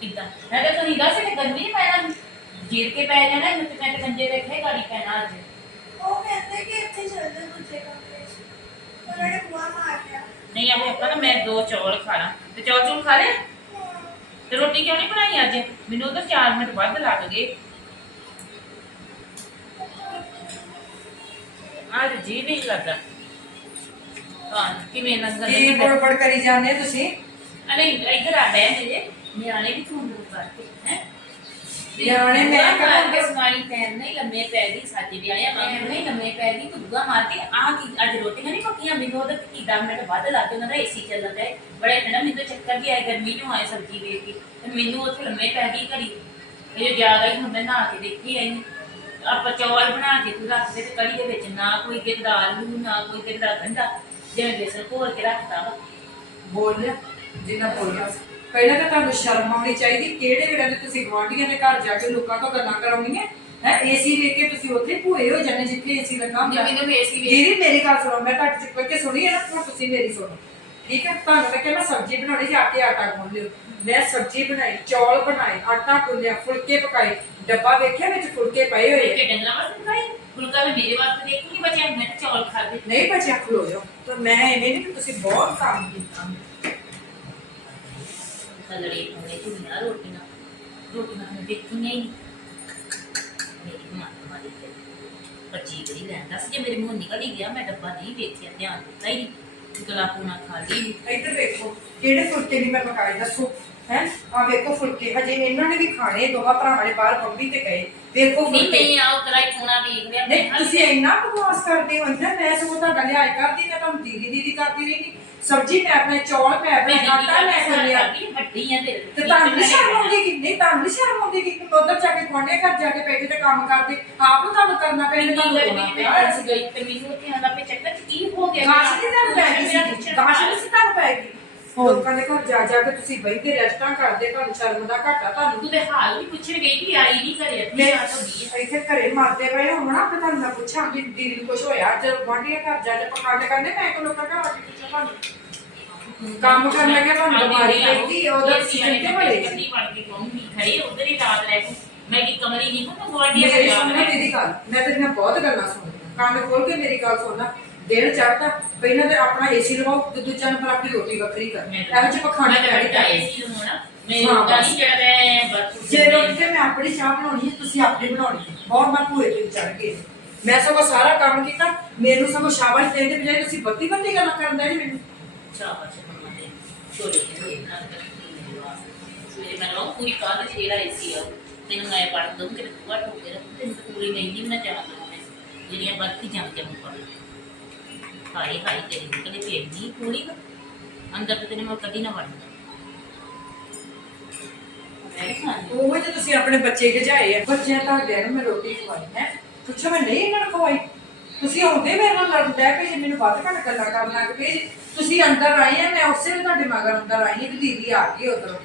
ਕਿੱਦਾਂ? ਮੈਂ ਤਾਂ ਤੁਸੀਂ ਦੱਸ ਤੇ ਗਰਮੀ ਨਹੀਂ ਪੈਣਾ ਜੀਰ ਕੇ ਪੈ ਜਾਣਾ ਇਹਨੂੰ ਤੇ ਮੈਂ ਤੇ ਗੰਜੇ ਦੇਖੇ ਗਾੜੀ ਪੈਣਾ ਅੱਜ। ਉਹ ਕਹਿੰਦੇ ਕਿ ਇੱਥੇ ਚੱਲ ਜਾ ਦੂਜੇ ਕਮਰੇ 'ਚ। ਉਹਨਾਂ ਨੇ ਬੁਆ ਮਾਰਿਆ ਨਹੀਂ ਆਵੇ ਆਪਾਂ ਨਾ ਮੈਂ ਦੋ ਚੌਲ ਖਾਣਾ ਤੇ ਚੌਲ ਚੌਲ ਖਾ ਲਏ? ਤੇ ਰੋਟੀ ਕਿਉਂ ਨਹੀਂ ਬਣਾਈ ਅੱਜ? ਮੈਨੂੰ ਉਧਰ 4 ਮਿੰਟ ਵੱਧ ਲੱਗ ਗਏ। ਅੱਜ ਜੀ ਨਹੀਂ ਲੱਗਾ ਹਾਂ ਕਿਵੇਂ ਲੰਗਰ ਕੀ ਨਹੀਂ ਬੜਬੜ ਕਰੀ ਜਾਂਦੇ ਤੁਸੀਂ? ਅਰੇ ਇੱਧਰ ਆ ਬੈ ਮੇਰੇ ਨਿਆਣੇ ਵੀ ਤੁਹਾਨੂੰ ਨੂੰ ਕਰਦੇ ਹੈ। ਨਿਆਣੇ ਮੈਂ ਕਰਾਂਗੇ ਕਰਾਂਗੇ। ਸਮਾਈ ਪੈਨ ਨਹੀਂ ਲੰਮੇ ਪੈ ਗਈ ਸਾਡੀ ਵੀ ਆਇਆ ਮੈਂ ਨਹੀਂ ਲੰਮੇ ਪੈ ਗਈ ਤੂੰ ਦੁਆ ਮਾਰ ਕੇ ਆ ਕੀ ਅੱਜ ਰੋਟੀਆਂ ਨਹੀਂ ਪੱਕੀਆਂ ਮੈਨੂੰ ਉਹਦਾ ਕੀ 10 ਮਿੰਟ ਵੱਧ ਲੱਗ ਗਏ ਉਹਨਾਂ ਦਾ ਏਸੀ ਚੱਲਦਾ ਹੈ ਬੜੇ ਠੰਡਾ ਮੈਨੂੰ ਤਾਂ ਚੱਕਰ ਵੀ ਆਏ ਗਰਮੀ ਨੂੰ ਆਏ ਸਬਜ਼ੀ ਵੇਖ ਕੇ। ਤੇ ਮੈਨੂੰ ਉੱਥੇ ਲੰਮੇ ਪੈ ਗਈ ਘੜੀ। ਇਹ ਜ਼ਿਆਦਾ ਹੀ ਹੁੰਦਾ ਨਹਾ ਕੇ ਦੇਖੀ ਆਈ ਆਪਾਂ ਚੌਲ ਬਣਾ ਕੇ ਤੂੰ ਰੱਖ ਦੇ ਤੇ ਕੜੀ ਦੇ ਵਿੱਚ ਨਾ ਕੋਈ ਆਲੂ ਨਾ ਕੋਈ ਕਿਹਦਾ ਗੰਢਾ। ਜਿਵੇਂ ਬੇਸਣ ਘੋਲ ਕੇ ਰੱਖਤਾ ਵਾ। ਬੋਲ ਲਿਆ ਜਿੰਨਾ ਬੋਲਿਆ ਸੀ। ਪਹਿਲਾਂ ਤਾਂ ਤੁਹਾਨੂੰ ਸ਼ਰਮ ਆਉਣੀ ਚਾਹੀਦੀ ਕਿਹੜੇ ਵੇਲੇ ਤੇ ਤੁਸੀਂ ਗੁਆਂਢੀਆਂ ਦੇ ਘਰ ਜਾ ਕੇ ਲੋਕਾਂ ਤੋਂ ਗੱਲਾਂ ਕਰਾਉਣੀਆਂ? ਹੈ ਏਸੀ ਵੇਖ ਕੇ ਤੁਸੀਂ ਉੱਥੇ ਭੂਏ ਹੋ ਜਾਂਦੇ ਜਿੱਥੇ ਏਸੀ ਲੱਗਾ ਹੁੰਦਾ ਮੈਨੂੰ ਵੀ ਏਸੀ ਵੇਖ ਦੀਦੀ ਮੇਰੀ ਗੱਲ ਸੁਣੋ ਮੈਂ ਤੁਹਾਡੇ ਚੁੱਪ ਕੇ ਸੁਣੀ ਹੈ ਨਾ ਹੁਣ ਤੁਸੀਂ ਮੇਰੀ ਸੁਣੋ। ਠੀਕ ਹੈ? ਤੁਹਾਨੂੰ ਤਾਂ ਕਿ ਮੈਂ ਸਬਜ਼ੀ ਬਣਾਉਣੀ ਸੀ ਆਟੇ ਆਟਾ ਗੁੰਨ ਲਿਓ। ਮੈਂ ਸਬਜ਼ੀ ਬਣਾਈ ਚੌਲ ਬਣਾਏ ਆਟਾ ਗੁੰਨਿਆ ਫੁਲਕੇ ਪਕਾਏ। ਡੱਬਾ ਵੇਖਿਆ ਵਿੱਚ ਫੁਲਕੇ ਪਏ ਹੋਏ ਆ। ਕਿ ਡੰਗਰਾਂ ਵਾਸਤੇ ਖਾਈ ਫੁਲਕਾ ਵੀ ਮੇਰੇ ਵਾਸਤੇ ਦੇਖੂਗੀ ਬੱਚਿਆਂ ਮੈਂ ਤਾਂ ਚੌਲ ਖਾਦੇ ਨਹੀਂ ਬਚਿਆ ਖਲੋ ਜਾਓ ਤਾਂ ਮੈਂ ਐਵੇਂ ਨਹੀਂ ਕਿ ਤੁਸੀਂ ਬਹੁਤ ਕੰਮ ਕੀਤਾ ਕਲੜੇ ਹੋਣੇ ਝੁੰਨੀਆਂ ਰੋਟੀਆਂ ਰੋਟੀਆਂ ਮੈਂ ਦੇਖੀਆਂ ਹੀ ਨਹੀਂ ਮੇਰੀ ਮਾਂ ਮਾਰੀ ਤੇ ਬੱਚੀ ਬੜੀ ਲੈਂਦਾ ਸੀ ਜੇ ਮੇਰੇ ਮੂੰਹ ਨਿਕਲ ਹੀ ਗਿਆ ਮੈਂ ਡੱਬਾ ਨਹੀਂ ਵੇਖਿਆ ਧਿਆਨ ਦਿੱਤਾ ਹੀ ਨਹੀਂ ਗਲਾ ਪੂਣਾ ਖਾ ਲਈ ਇੱਧਰ ਵੇਖੋ ਕਿਹੜੇ ਫੁਲਕੇ ਨਹੀਂ ਮੈਂ ਪਕਾਏ ਦੱਸੋ ਹੈ? ਆ ਵੇਖੋ ਫੁਲਕੇ ਹਜੇ ਇਹਨਾਂ ਨੇ ਵੀ ਖਾਣੇ ਦੋਵਾਂ ਭਰਾਵਾਂ ਨੇ ਬਾਹਰ ਬੰਬੀ ਤੇ ਗਏ। ਵੇਖੋ ਨਹੀਂ ਫੁਲਕੇ। ਮੈਂ ਆਉ ਤਰਾ ਹੀ ਪੂਣਾ ਵੇਖ ਲਿਆ ਨਹੀਂ ਤੁਸੀਂ ਇੰਨਾ ਬਕਵਾਸ ਕਰਦੇ ਹੋ ਨਾ ਮੈਂ ਸਗੋਂ ਤੁਹਾਡਾ ਲਿਹਾਜ਼ ਕਰਦੀ ਮੈਂ ਤੁਹਾਨੂੰ ਦੀਦੀ ਦੀਦੀ ਕਰਦੀ ਰਹੀ ਸਬਜ਼ੀ ਮੈਂ ਆਪਣੇ ਚੌਲ ਮੈਂ ਆਪਣੇ ਆਟਾ ਮੈਂ ਖੋਲਿਆ ਹੱਡੀਆਂ ਤੇ ਤੇ ਤੁਹਾਨੂੰ ਨੀ ਸ਼ਰਮ ਆਉਂਦੀ ਕਿ ਨਹੀਂ ਤੁਹਾਨੂੰ ਨੀ ਸ਼ਰਮ ਆਉਂਦੀ ਕਿ ਤੂੰ ਉਧਰ ਜਾ ਕੇ ਕੋਨੇ ਘਰ ਜਾ ਕੇ ਬੈਠੇ ਤੇ ਕੰਮ ਕਰਦੇ। ਆਪ ਨੂੰ ਤੁਹਾਨੂੰ ਕਰਨਾ ਪੈਂਦਾ ਤੁਹਾਨੂੰ ਰੋਣਾ ਪਿਆ ਗਈ ਤੇ ਮੈਨੂੰ ਉੱਥੇ ਆਂਦਾ ਪੇ ਚੱਕਰ ਚ ਕੀ ਹੋ ਗਿਆ? ਗਾਸ਼ ਨਹੀਂ ਤੁਹਾਨੂੰ ਪੈ ਗਈ ਸੀ। ਗਾਸ਼ ਨਹੀਂ ਸੀ ਤੁਹਾਨੂੰ ਪੈ ਗਈ। ਲੋਕਾਂ ਦੇ ਘਰ ਜਾ ਜਾ ਕੇ ਤੁਸੀਂ ਬੈਠੇ ਰੈਸਟਾਂ ਕਰਦੇ ਤੁਹਾਨੂੰ ਸ਼ਰਮ ਦਾ ਘਾਟਾ ਤੁਹਾਨੂੰ ਤੂੰ ਤੇ ਹਾਲ ਵੀ ਪੁੱਛਣ ਗਈ ਕਿ ਆਈ ਨਹੀਂ ਘਰੇ ਮੈਂ ਹੋ ਗਈ ਹੈ। ਇੱਥੇ ਘਰੇ ਮਰਦੇ ਪਏ ਹੁਣ ਨਾ ਫਿਰ ਤੁਹਾਨੂੰ ਮੈਂ ਪੁੱਛਾਂ ਵੀ ਦੀਦੀ ਨੂੰ ਕੁਝ ਹੋਇਆ ਜਦ ਗੁਆਂਢੀਆਂ ਘਰ ਜਾ ਕੇ ਪਕਾਣੇ ਕਰਨੇ ਮੈਂ ਕੋ ਲੋਕਾਂ ਘਰ ਆ ਕੇ ਪੁੱਛਾਂ ਤੁਹਾਨੂੰ। ਕੰਮ ਕਰਨ ਲੱਗਿਆ ਤੁਹਾਨੂੰ ਬਿਮਾਰੀ ਲੱਗੀ ਉਹਦਾ ਤੇ ਬੜੇ ਕੰਨੀ ਵੜ ਕੇ ਕਹੂੰਗੀ ਖੜੇ ਉਧਰ ਹੀ ਰਾਤ ਰਹਿ ਤੂੰ ਮੈਂ ਕੀ ਕਮਰੀ ਨਹੀਂ ਹੂੰ ਗਵਾਂਢੀਆਂ ਮੇਰੀ ਸੁਣਨਾ ਦੀਦੀ ਗੱਲ ਮੈਂ ਤੇਰੀਆਂ ਬਹੁਤ ਗੱਲਾਂ ਸੁਣਦੀਆਂ ਕੰਨ ਖੋਲ ਕੇ ਮੇਰੀ ਗੱਲ ਸੁਣਨਾ ਦਿਨ ਚੜ੍ਹਦਾ ਪਹਿਲਾਂ ਤੇ ਆਪਣਾ ਏਸੀ ਲਵਾਓ ਤੇ ਦੂਜਾ ਨੰਬਰ ਆਪਣੀ ਰੋਟੀ ਵੱਖਰੀ ਕਰ। ਇਹੋ ਜਿਹੇ ਪਖਾਣੇ ਕਰੀ ਕਰ ਏਸੀ ਹੋਣਾ। ਮੈਂ ਹਾਂ, ਤਾਂ। ਨਹੀਂ ਜਿਹੜਾ ਮੈਂ ਬਸ ਜੇ ਰੋਟੀ ਤੇ ਮੈਂ ਆਪਣੀ ਚਾਹ ਬਣਾਉਣੀ ਹੈ ਤੁਸੀਂ ਆਪਣੀ ਬਣਾਉਣੀ ਹੈ। ਬਹੁਤ ਮੈਂ ਭੂਏ ਤੇ ਚੜ ਗਏ। ਮੈਂ ਸਗੋਂ ਸਾਰਾ ਕੰਮ ਕੀਤਾ। ਮੈਨੂੰ ਸਗੋਂ ਸ਼ਾਬਾਸ਼ ਦੇਣ ਦੇ ਬਜਾਏ ਤੁਸੀਂ ਬੱਤੀ ਬੱਤੀ ਗੱਲਾਂ ਕਰਨ ਦਾ ਜੀ ਮੈਨੂੰ। ਸ਼ਾਬਾਸ਼ ਮੰਮਾ ਦੇ ਛੋਲੇ ਛੋਲੇ ਨਾ ਕਰੀ ਸਵੇਰੇ ਮੈਂ ਲਾਉਂ ਪੂਰੀ ਚ ਜਿਹੜਾ ਏਸੀ ਆ। ਤੈਨੂੰ ਮੈਂ ਪੜ ਦੂੰ ਕਿ ਕੇ ਤੈਨੂੰ ਤਾਂ ਪੂਰੀ ਨਹੀਂ ਮੈਂ ਜਾਣ ਦੂੰ ਮੈਂ ਜਿਹੜੀਆਂ ਬੱਤੀ ਜਮ ਜਮ ਕਰ ਹਾਏ ਹਾਏ ਤੇਰੀ ਨਿਕਲੇ ਫੇਰ ਨਹੀਂ ਪੂਰੀ ਵਾ। ਅੰਦਰ ਤੇ ਤੈਨੂੰ ਮੈਂ ਕਦੀ ਨਾ ਮੈਂ ਖਾਣੀ। ਉਹ ਜੇ ਤੁਸੀਂ ਆਪਣੇ ਬੱਚੇ ਗਜਾਏ ਆ ਬੱਚਿਆਂ ਤੁਹਾਡੇ ਨੂੰ ਮੈਂ ਰੋਟੀ ਖਵਾਈ ਹੈ ਪੁੱਛੋ ਮੈਂ ਨਹੀਂ ਇਹਨਾਂ ਨੂੰ ਖਵਾਈ ਤੁਸੀਂ ਆਉਂਦੇ ਮੇਰੇ ਨਾਲ ਲੜਨ ਡੈ ਪਏ ਜੇ ਮੈਨੂੰ ਵੱਧ ਘੱਟ ਗੱਲਾਂ ਕਰਨ ਲੱਗ ਪਏ ਜੇ। ਤੁਸੀਂ ਅੰਦਰ ਆਏ ਆ ਮੈਂ ਉਸੇ ਵੇਲੇ ਤੁਹਾਡੇ ਮਗਰ ਅੰਦਰ ਆਈ ਹਾਂ ਵੀ ਦੀਦੀ ਆ ਗਈ ਉਧਰੋਂ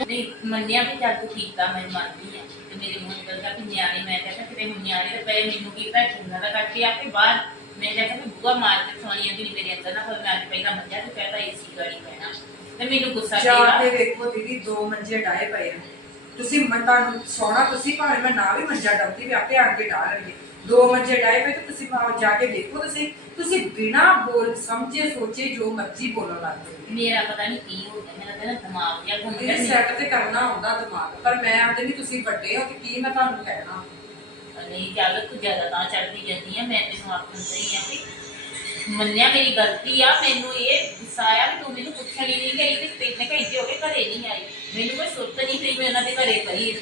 ਨਹੀਂ ਮੰਨਿਆ ਵੀ ਚੱਲ ਤੂੰ ਕੀਤਾ ਮੈਂ ਮੰਨਦੀ ਆ ਤੇ ਮੇਰੇ ਮੂੰਹ ਨਿਕਲ ਗਿਆ ਕਿ ਨਿਆਣੇ ਮੈਂ ਕਹਿੰਦਾ ਕਿਤੇ ਹੁਣ ਨਿਆਣੇ ਤੇ ਪਏ ਮੈਨੂੰ ਕੀ ਪੈ ਚੁੰਨਾ ਦਾ ਕਰਕੇ ਆਪੇ ਬਾਹਰ ਮੈਂ ਕਹਿੰਦਾ ਵੀ ਬੁਆ ਮਾਰ ਕੇ ਸੋਨੀਆ ਦੀ ਮੇਰੇ ਅੰਦਰ ਨਾ ਕੋਈ ਮੈਂ ਅੱਜ ਪਹਿਲਾਂ ਮੰਜਾ ਤੇ ਕਹਤਾ ਏਸੀ ਗਾੜੀ ਪੈਣਾ ਤੇ ਮੈਨੂੰ ਗੁੱਸਾ ਜਾ ਚੜਿਆ ਕੇ ਵੇਖੋ ਦੀਦੀ ਦੋ ਮੰਜੇ ਡਾਏ ਪਏ ਆ। ਤੁਸੀਂ ਮੰਦਾ ਨੂੰ ਸੋਣਾ ਤੁਸੀਂ ਭਾਵੇਂ ਮੈਂ ਨਾ ਵੀ ਮੰਜਾ ਡਾਉਂਦੀ ਵੀ ਆਪੇ ਆਣ ਕੇ ਡਾ ਲੈਣਗੇ। ਦੋ ਮੰਜੇ ਡਾਏ ਪਏ ਤੇ ਤੁਸੀਂ ਭਾਵੇਂ ਜਾ ਕੇ ਵੇਖੋ ਤੁਸੀਂ ਤੁਸੀਂ ਬਿਨਾ ਬੋਲ ਸਮਝੇ ਸੋਚੇ ਜੋ ਮਰਜ਼ੀ ਬੋਲਣ ਲੱਗ ਪਏ ਮੇਰਾ ਪਤਾ ਨਹੀਂ ਕੀ ਹੋ ਗਿਆ ਮੇਰਾ ਤਾਂ ਨਾ ਦਿਮਾਗ ਜਿਹਾ ਘੁੰਮ ਗਿਆ ਇਹ ਸੈੱਟ ਤੇ ਕਰਨਾ ਹੁੰਦਾ ਦਿਮਾਗ ਪਰ ਮੈਂ ਆਖਦੇ ਨਹੀਂ ਤੁਸੀਂ ਵੱਡੇ ਹੋ ਤੇ ਕੀ ਮੈਂ ਤੁਹਾਨੂੰ ਕਹਿਣਾ? ਨਹੀਂ ਚੱਲ ਤੂੰ ਜ਼ਿਆਦਾ ਤਾਂ ਚੜਦੀ ਜਾਂਦੀ ਆ ਮੈਂ ਤੈਨੂੰ ਆਖਣ ਸਹੀ ਆ ਵੀ ਮੰਨਿਆ ਮੇਰੀ ਗਲਤੀ ਆ ਮੈਨੂੰ ਇਹ ਗੁੱਸਾ ਆਇਆ ਵੀ ਤੂੰ ਮੈਨੂੰ ਪੁੱਛਣ ਹੀ ਨਹੀਂ ਗਈ ਤੇ ਤੇਨੇ ਘੰਟੇ ਹੋ ਗਏ ਘਰੇ ਨਹੀਂ ਆਈ। ਮੈਨੂੰ ਕੋਈ ਸੁਰਤ ਨਹੀਂ ਪਈ ਮੈਂ ਉਹਨਾਂ ਦੇ ਘਰੇ ਪਈ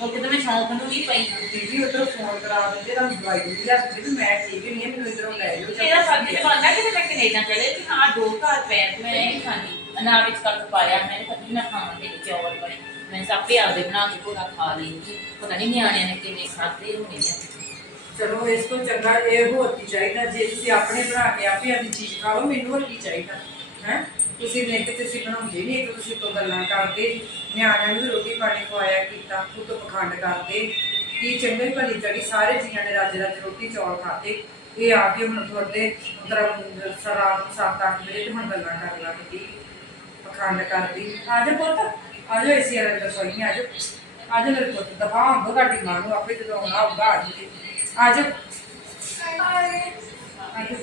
ਉਹ ਕਿਤੇ ਮੈਂ ਸ਼ੌਂਕ ਨੂੰ ਨਹੀਂ ਪਈ। ਦੀਦੀ ਉਧਰੋਂ ਫੋਨ ਕਰਾ ਦਿੰਦੇ ਤਾਂ ਦਵਾਈ ਵੀ ਲਿਆ ਦਿੰਦੇ ਵੀ ਮੈਂ ਠੀਕ ਨਹੀਂ ਹਾਂ ਮੈਨੂੰ ਇਧਰੋਂ ਲੈ ਜਾਓ ਮੇਰਾ ਫਰਜ਼ ਬਣਦਾ ਕਿ ਮੈਂ ਕੈਨੇਡਾ ਚਲੇ ਕਿ ਹਾਂ ਦੋ ਘਰ ਪੈ ਮੈਂ ਖਾਣੀ ਅਨਾਰ ਵਿੱਚ ਕੱਟ ਪਾਇਆ ਮੈਂ ਕਦੀ ਨਾ ਖਾਣ ਦੇ ਚੌਲ ਬਣੇ ਮੈਂ ਆਪਦੇ ਬਣਾ ਕੇ ਪੂਰਾ ਖਾ ਲਈ ਪਤਾ ਨਹੀਂ ਨਿਆਣਿਆਂ ਨੇ ਕਿਵੇਂ ਖਾਦੇ ਹੋਣੇ ਆ। ਚਲੋ, ਇਸ ਤੋਂ ਚੰਗਾ ਇਹ ਹੋਰ ਕੀ ਚਾਹੀਦਾ? ਜੇ ਤੁਸੀਂ ਆਪਣੇ ਬਣਾ ਕੇ ਆਪੇ ਆਪਣੀ ਚੀਜ਼ ਖਾ ਲਓ, ਮੈਨੂੰ ਹੋਰ ਕੀ ਚਾਹੀਦਾ? ਹੈ? ਤੁਸੀਂ ਨੇ ਕਿ ਤੁਸੀਂ ਬਣਾਉਂਦੇ ਨਹੀਂ ਇੱਕ ਤੁਸੀਂ ਤੋਂ ਗੱਲਾਂ ਕਰਦੇ। ਨਿਆਣਿਆਂ ਨੂੰ ਵੀ ਰੋਟੀ ਪਾਣੀ ਖਵਾਇਆ ਕੀਤਾ, ਖੁਦ ਪਖੰਡ ਕਰਦੇ। ਕੀ ਚੰਗੀ ਭਲੀ ਤੜੀ ਸਾਰੇ ਜੀਆਂ ਨੇ ਰੱਜ ਰੱਜ ਰੋਟੀ ਚੌਲ ਖਾਤੇ ਇਹ ਆ ਕੇ ਹੁਣ ਤੁਹਾਡੇ ਮਤਲਬ ਸਰਾਬ ਸੱਤ ਅੱਠ ਵਜੇ ਤੇ ਹੁਣ ਗੱਲਾਂ ਕਰਨ ਲੱਗ ਪਈ ਪਖੰਡ ਕਰਦੀ। ਆ ਪੁੱਤ। ਆ ਜਾ ਇਸੇ ਵਾਲੇ ਰਸੋਈ ਆ ਜਾ ਆ ਜਾ ਮੇਰੇ ਪੁੱਤ ਦਫਾ ਹੁੰਦੋ ਗਾਡੀ ਮਾਂ ਨੂੰ ਆਪੇ ਜਦੋਂ ਆਉਣਾ ਹੋਊਗਾ ਆ ਜੀ ਆ ਜਾ ਆਏ ਆ ਜਾ